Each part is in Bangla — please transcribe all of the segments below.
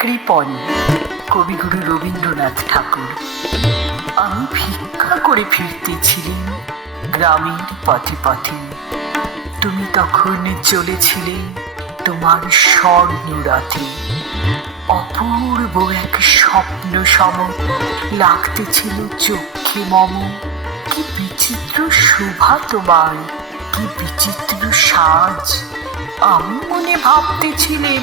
কৃপণ কবিগুরু রবীন্দ্রনাথ ঠাকুর। আমি ভিক্ষা করে ফিরতেছিলাম গ্রামের পথে পথে। তুমি তখন চলেছিলে তোমার স্বর্ণরথে অপূর্ব এক স্বপ্ন সম লাগতেছিল চোখে মম। কি বিচিত্র শোভা তোমার, কি বিচিত্র সাজ। আমি মনে ভাবতেছিলেন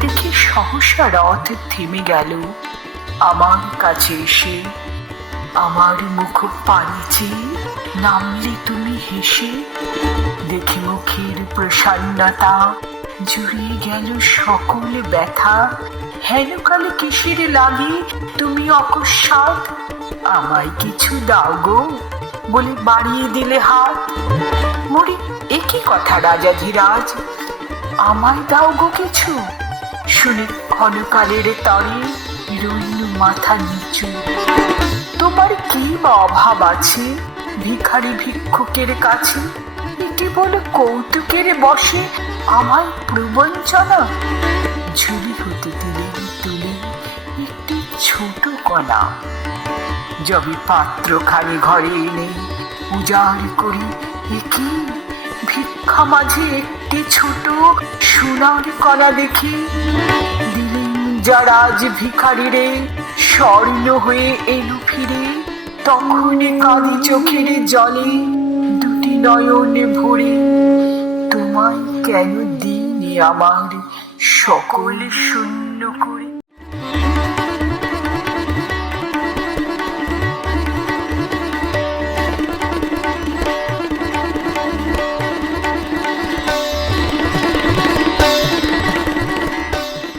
দেখি সহসা রথ থেমে গেল। আমার কাছে এসে, আমার মুখ পানি চেয়ে নামলে তুমি হেসে, দেখে মুখের প্রসন্নতা জুড়িয়ে গেল সকল ব্যথা। হেন কালে কিসের লাগে? তুমি অকস্মাৎ আমায় কিছু দাও গো বলে বাড়িয়ে দিলে হাত। মরি একই কথা রাজা রাজাধিরাজ আমায় দাও গো কিছু। শুনে ক্ষণকালের তরে রইল মাথা নিচু। তোমার কি বা অভাব আছে ভিখারি ভিক্ষুকের কাছে? এটি বলে কৌতুকের বসে আমায় প্রবঞ্চনা। ঝুলি হতে দিলেন তুলে একটি ছোট কণা যবে পাত্রখানি ঘরে এনে উজাড় করি একি ভিক্ষা মাঝে একটি ছোট সোনার কণা দেখি। দিলেন যারা আজ ভিখারিরে স্বর্ণ হয়ে এলো ফিরে। তখন কাঁদি চোখের জলে দুটি নয়নে ভরে। তোমায় কেন দিনে আমার সকল শূন্য করে?